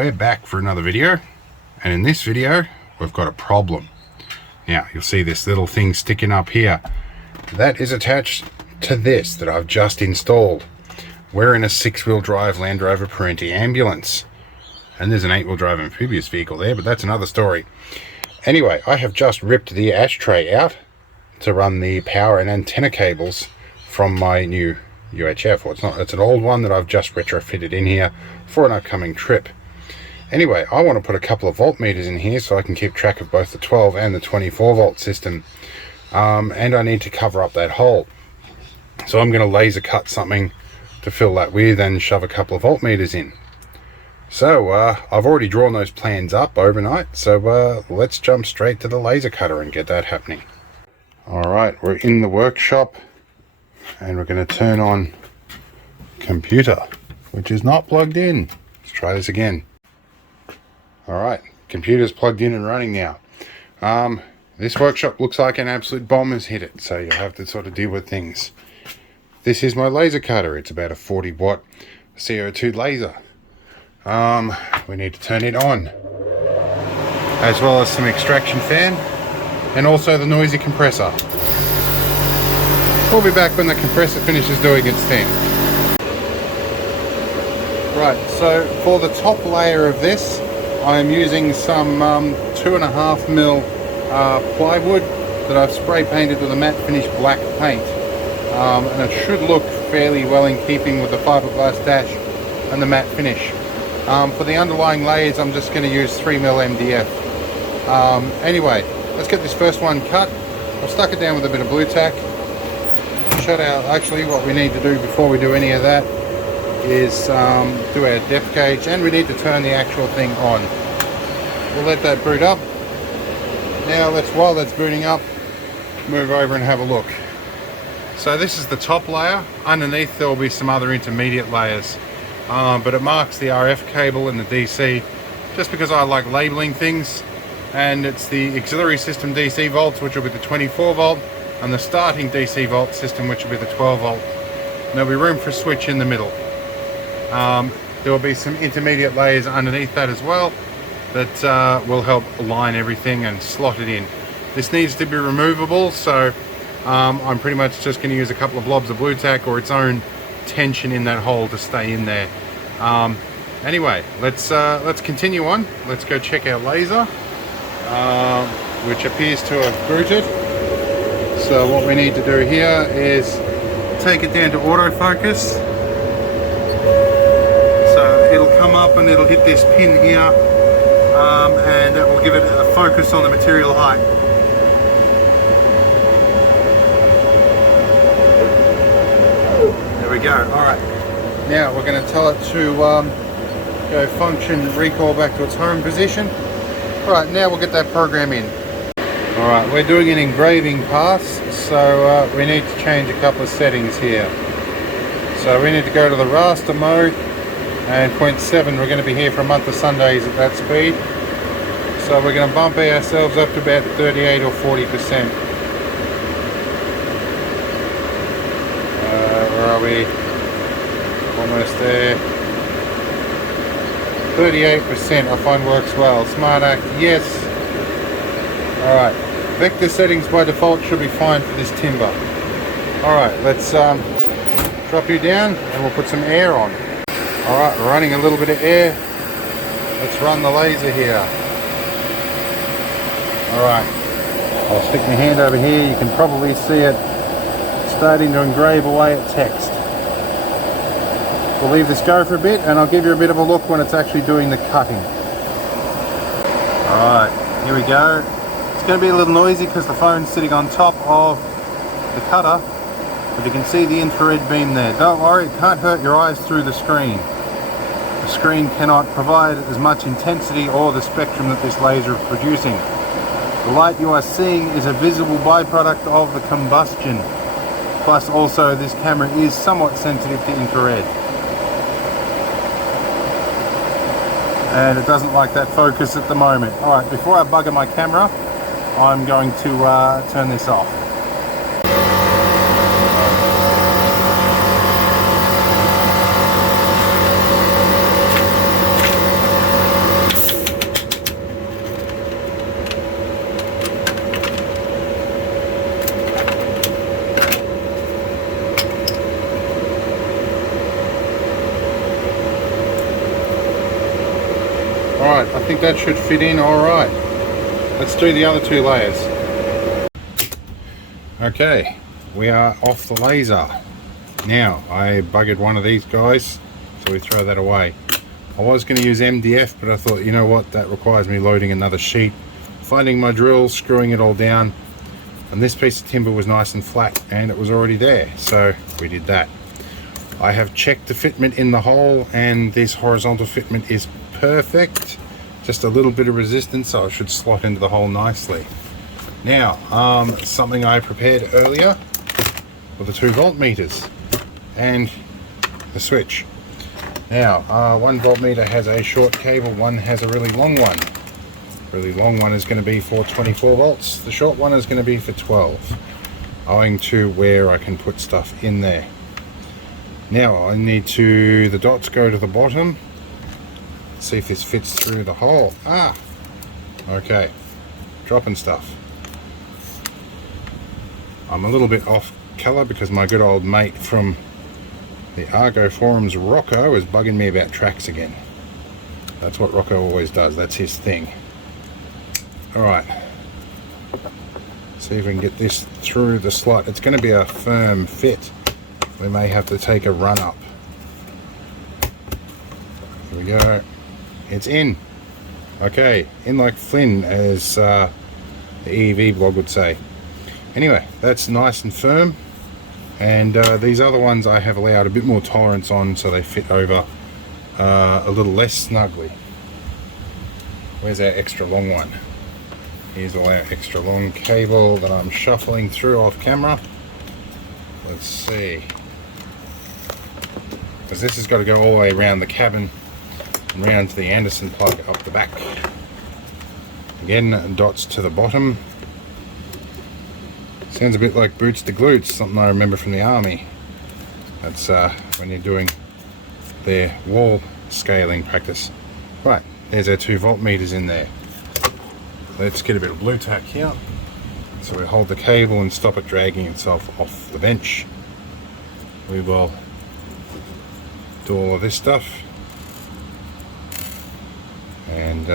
we're back for another video, and in this video we've got a problem. Now you'll see this little thing sticking up here. That is attached to this that I've just installed. We're in a 6-wheel drive Land Rover Perentie Ambulance, and there's an 8-wheel drive amphibious vehicle there, but that's another story. Anyway, I have just ripped the ashtray out to run the power and antenna cables from my new UHF. Well, it's an old one that I've just retrofitted in here for an upcoming trip. Anyway, I want to put a couple of voltmeters in here so I can keep track of both the 12 and the 24 volt system, and I need to cover up that hole. So I'm going to laser cut something to fill that with and shove a couple of voltmeters in. So I've already drawn those plans up overnight, so let's jump straight to the laser cutter and get that happening. Alright, we're in the workshop and we're going to turn on computer, which is not plugged in. Let's try this again. Alright, computer's plugged in and running now. This workshop looks like an absolute bomb has hit it, so you'll have to sort of deal with things. This is my laser cutter. It's about a 40 watt CO2 laser. We need to turn it on, as well as some extraction fan and also the noisy compressor. We'll be back when the compressor finishes doing its thing. Right, so for the top layer of this, I'm using some 2.5mm plywood that I've spray painted with a matte finish black paint. And it should look fairly well in keeping with the fiberglass dash and the matte finish. For the underlying layers, I'm just going to use 3mm MDF. Anyway, let's get this first one cut. I've stuck it down with a bit of blue tack. Shut out. Actually, what we need to do before we do any of that is do our depth gauge, and we need to turn the actual thing on. We'll let that boot up. Now while that's booting up, move over and have a look. So this is the top layer. Underneath there will be some other intermediate layers, but it marks the RF cable and the DC just because I like labeling things. And it's the auxiliary system DC volts, which will be the 24 volt, and the starting DC volt system, which will be the 12 volt. And there'll be room for a switch in the middle. There will be some intermediate layers underneath that as well that will help align everything and slot it in. This needs to be removable, so I'm pretty much just going to use a couple of blobs of blue tack or its own tension in that hole to stay in there. Anyway, let's continue on. Let's go check our laser, which appears to have booted. So what we need to do here is take it down to autofocus. So it'll come up and it'll hit this pin here, and it will give it a focus on the material height. There we go. Alright, now we're going to tell it to go function, recall back to its home position. Alright, now we'll get that program in. Alright, we're doing an engraving pass, so we need to change a couple of settings here. So we need to go to the raster mode, and 0.7, we're going to be here for a month of Sundays at that speed. So we're going to bump ourselves up to about 38 or 40%. Where are we? Almost there. 38% I find works well. Smart Act, yes. Alright, vector settings by default should be fine for this timber. Alright, let's drop you down and we'll put some air on. Alright, we're running a little bit of air. Let's run the laser here. Alright, I'll stick my hand over here. You can probably see it starting to engrave away at text. We'll leave this go for a bit and I'll give you a bit of a look when it's actually doing the cutting. Alright, here we go. It's going to be a little noisy because the phone's sitting on top of the cutter, but you can see the infrared beam there. Don't worry, it can't hurt your eyes through the screen. The screen cannot provide as much intensity or the spectrum that this laser is producing. The light you are seeing is a visible byproduct of the combustion. Plus also this camera is somewhat sensitive to infrared. And it doesn't like that focus at the moment. Alright, before I bugger my camera, I'm going to turn this off. think that should fit in all right. Let's do the other 2 layers. Okay, we are off the laser. Now, I buggered one of these guys, so we throw that away. I was going to use MDF, but I thought, you know what, that requires me loading another sheet, finding my drill, screwing it all down, and this piece of timber was nice and flat, and it was already there, so we did that. I have checked the fitment in the hole, and this horizontal fitment is perfect. Just a little bit of resistance, so it should slot into the hole nicely. Now, something I prepared earlier were the 2 voltmeters and the switch. Now, 1 voltmeter has a short cable, one has a really long one. Really long one is going to be for 24 volts. The short one is going to be for 12, owing to where I can put stuff in there. Now, I need to, the dots go to the bottom. See if this fits through the hole. Ah, okay, dropping stuff. I'm a little bit off color because my good old mate from the Argo forums, Rocco, is bugging me about tracks again. That's what Rocco always does, that's his thing. Alright, see if we can get this through the slot. It's going to be a firm fit. We may have to take a run up. Here we go. It's in. Okay, in like Flynn, as the EEV blog would say. Anyway, that's nice and firm. And these other ones I have allowed a bit more tolerance on, so they fit over a little less snugly. Where's our extra long one? Here's all our extra long cable that I'm shuffling through off camera. Let's see. Because this has got to go all the way around the cabin and round to the Anderson plug up the back. Again, dots to the bottom. Sounds a bit like boots to glutes, something I remember from the army. That's when you're doing their wall scaling practice. Right, there's our 2 voltmeters in there. Let's get a bit of blue tack here. So we hold the cable and stop it dragging itself off the bench. We will do all of this stuff. And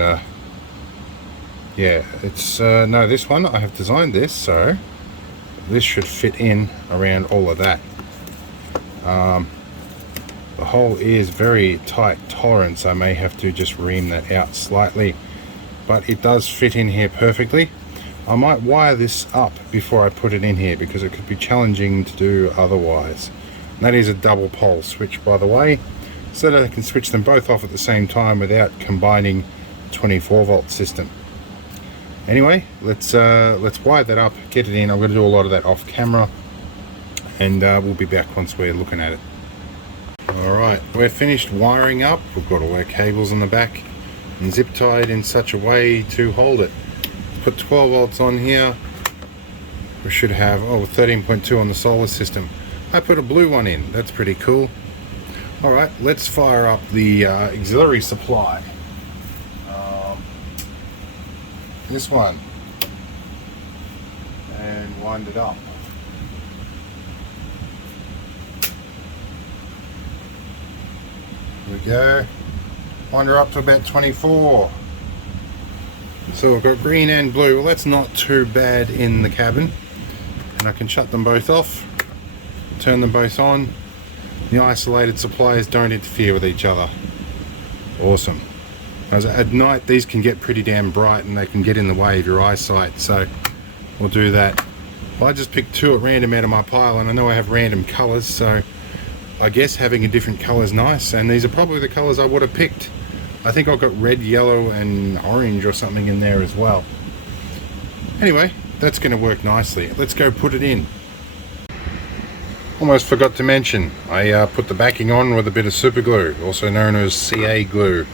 yeah, it's no, this one I have designed this so this should fit in around all of that. The hole is very tight tolerance. I may have to just ream that out slightly, but it does fit in here perfectly. I might wire this up before I put it in here because it could be challenging to do otherwise. And that is a double pole switch, by the way, so that I can switch them both off at the same time without combining 24 volt system. Anyway, let's wire that up, get it in. I'm going to do a lot of that off camera, and we'll be back once we're looking at it. Alright, we're finished wiring up. We've got all our cables on the back and zip tied in such a way to hold it. Put 12 volts on here. We should have 13.2 on the solar system. I put a blue one in, that's pretty cool. Alright, let's fire up the auxiliary supply. This one, and wind it up. Here we go. Wind her up to about 24. So we've got green and blue. Well, that's not too bad in the cabin, and I can shut them both off, turn them both on. The isolated supplies don't interfere with each other. Awesome. As at night, these can get pretty damn bright and they can get in the way of your eyesight, so we'll do that. Well, I just picked 2 at random out of my pile, and I know I have random colours, so I guess having a different colour is nice, and these are probably the colours I would have picked. I think I've got red, yellow and orange or something in there as well. Anyway, that's going to work nicely. Let's go put it in. Almost forgot to mention, I put the backing on with a bit of super glue, also known as CA glue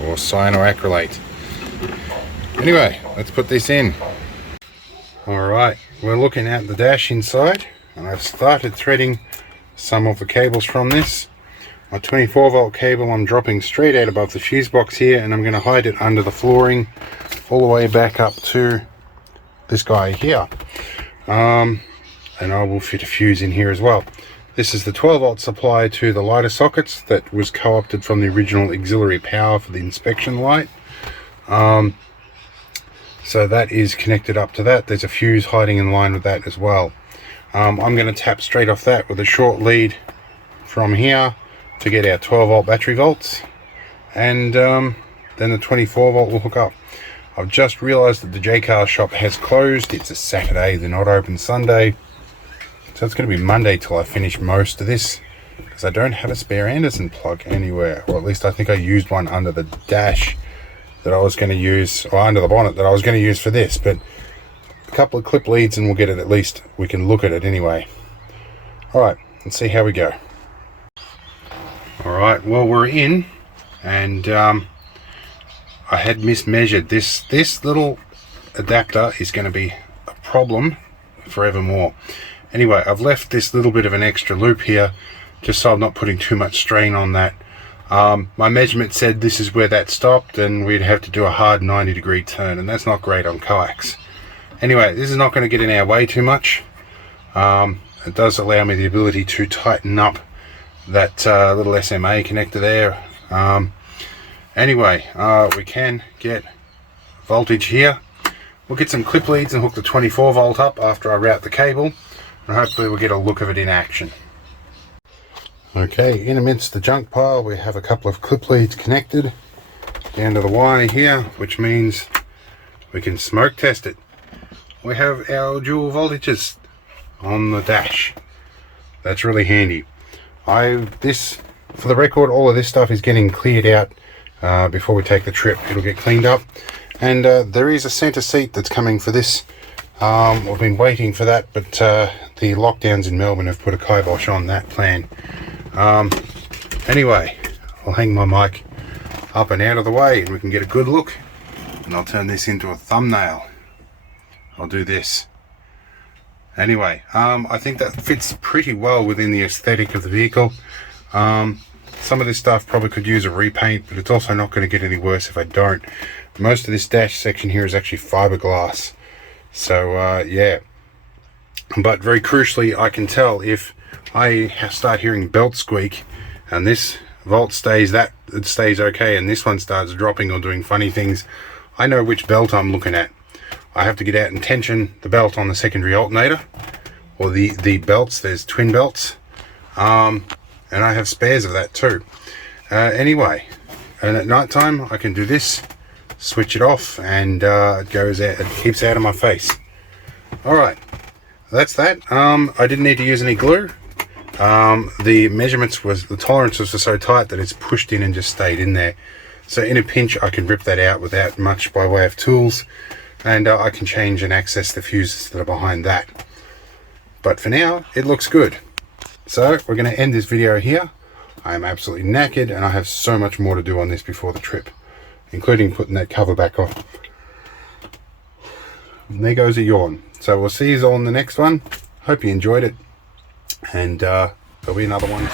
or cyanoacrylate. Anyway, let's put this in. Alright, we're looking at the dash inside, and I've started threading some of the cables from this. My 24 volt cable I'm dropping straight out above the fuse box here, and I'm going to hide it under the flooring all the way back up to this guy here. And I will fit a fuse in here as well. This is the 12 volt supply to the lighter sockets that was co-opted from the original auxiliary power for the inspection light. So that is connected up to that. There's a fuse hiding in line with that as well. I'm going to tap straight off that with a short lead from here to get our 12 volt battery volts, and then the 24 volt will hook up. I've just realized that the J-Car shop has closed. It's a Saturday, they're not open Sunday, so it's going to be Monday till I finish most of this, because I don't have a spare Anderson plug anywhere, or at least I think I used one under the dash that I was going to use, or under the bonnet that I was going to use for this, but a couple of clip leads and we'll get it, at least we can look at it anyway. Alright, let's see how we go. Alright, well, we're in, and I had mismeasured this little adapter is going to be a problem forevermore. Anyway, I've left this little bit of an extra loop here just so I'm not putting too much strain on that. My measurement said this is where that stopped, and we'd have to do a hard 90-degree turn, and that's not great on coax. Anyway, this is not going to get in our way too much. It does allow me the ability to tighten up that little SMA connector there. Anyway, we can get voltage here. We'll get some clip leads and hook the 24 volt up after I route the cable, and hopefully we'll get a look of it in action. Okay, in amidst the junk pile we have a couple of clip leads connected down to the wire here, which means we can smoke test it. We have our dual voltages on the dash. That's really handy. For the record, all of this stuff is getting cleared out before we take the trip. It'll get cleaned up, and there is a center seat that's coming for this. We've been waiting for that, but the lockdowns in Melbourne have put a kibosh on that plan. Anyway, I'll hang my mic up and out of the way and we can get a good look, and I'll turn this into a thumbnail. I'll do this. Anyway, I think that fits pretty well within the aesthetic of the vehicle. Some of this stuff probably could use a repaint, but it's also not going to get any worse if I don't. Most of this dash section here is actually fiberglass. So, yeah. But very crucially, I can tell if I start hearing belt squeak and this volt stays okay, and this one starts dropping or doing funny things, I know which belt I'm looking at. I have to get out and tension the belt on the secondary alternator, or the belts. There's twin belts, and I have spares of that too. Anyway, and at night time I can do this, switch it off, and it goes out, it keeps out of my face. Alright, that's that. I didn't need to use any glue. The tolerances were so tight that it's pushed in and just stayed in there. So in a pinch I can rip that out without much by way of tools, and I can change and access the fuses that are behind that. But for now, it looks good. So we're going to end this video here. I am absolutely knackered, and I have so much more to do on this before the trip, including putting that cover back on. And there goes a yawn. So we'll see you all in the next one. Hope you enjoyed it, and there'll be another one.